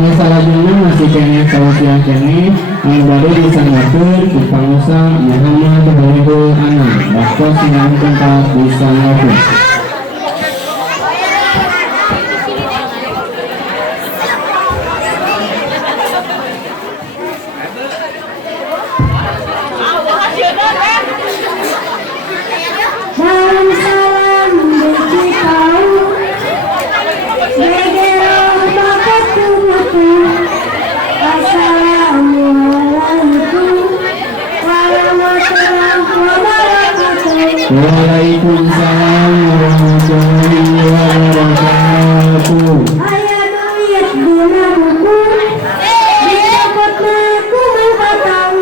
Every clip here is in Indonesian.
Anu salajengna masih kene sausian kene anu bade disangakeun ku pangusa Muhammad Hoirul Anam baktos yang tempat disangakeun. Waalaikumsalam warahmatullahi wabarakatuh. Aya duit dina buku, didapatna ku mangkatang,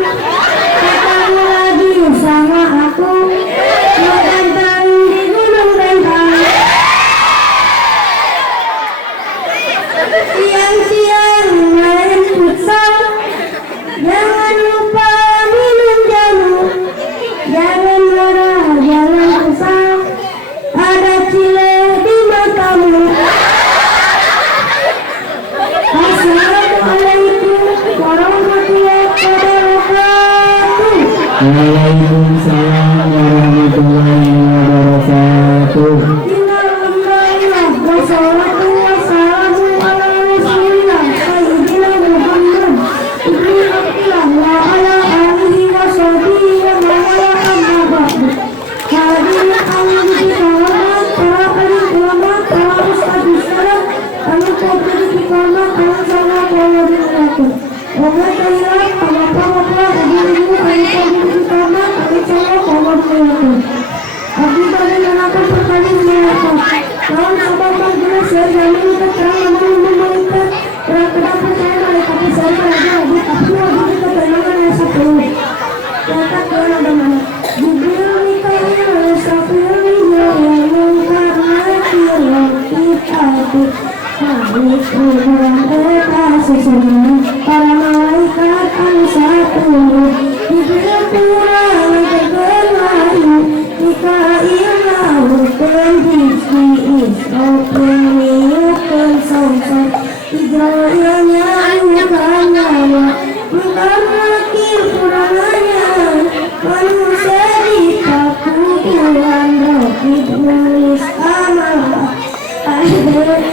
ketemu lagi sama aku, ngagantang di Gunung Bentang. Siang-siang main futsal, jangan lupa minum jamu, jangan marah, jangan kesal, ada cile di matamu. Assalamualaikum warahmatullahi wabarakatuh. Waalaikumsalam warahmatullahi wabarakatuh. Innalillah wassalatu wassalamu ala rasulillah sayyidina Muhammad ibnu Abdillah wa ala alihi wa sahbihi wa man wala amma ba'du. Hadirin Allah dihormat para alim ulama, para ustadz salam, anu kudu dihormat anu sangat wabarakatuh. Wabarakatuh, bapak-bapak, ibu-ibu, anu kudu dihormat anu sangat wabarakatuh. Abdi bade manakan pertanyaan mereka. Tahun sabab jelas saya jamin kita terang namun memerintah kenapa saya mereka saya aja di tapi abdi kita terangkan yang satu. Kata kena ada mana? Jibril Mikail Israfil yang mengkarnakir kita itu. Habis berang kita sesungguhnya para malaikat anu satu. Jibril kurang terkenal. Mikail lautan rizki Israfil niatkan sausar Idrailnya bukan nyawa bukan nakir kurangannya manusia ditakutan Rabbi nulis amal hati nulis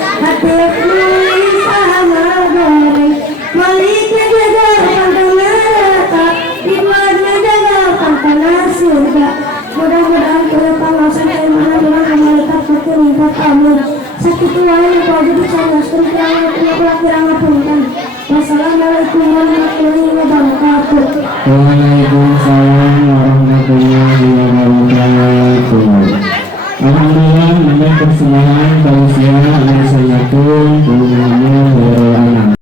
amal dari maliknya jaga pantangnya rata imannya jaga pantangnya surga. Mudah-mudahan kita pengawasan dari mana malaikat fakir lipat amin. Sakit lain kau jadi saya kirang punten. Wassalamualaikum warahmatullahi wabarakatuh. Waalaikumsalam warahmatullahi wabarakatuh. Alhamdulillah mendengar persembahan tausiah yang saya pun Muhammad Hoirul Anam.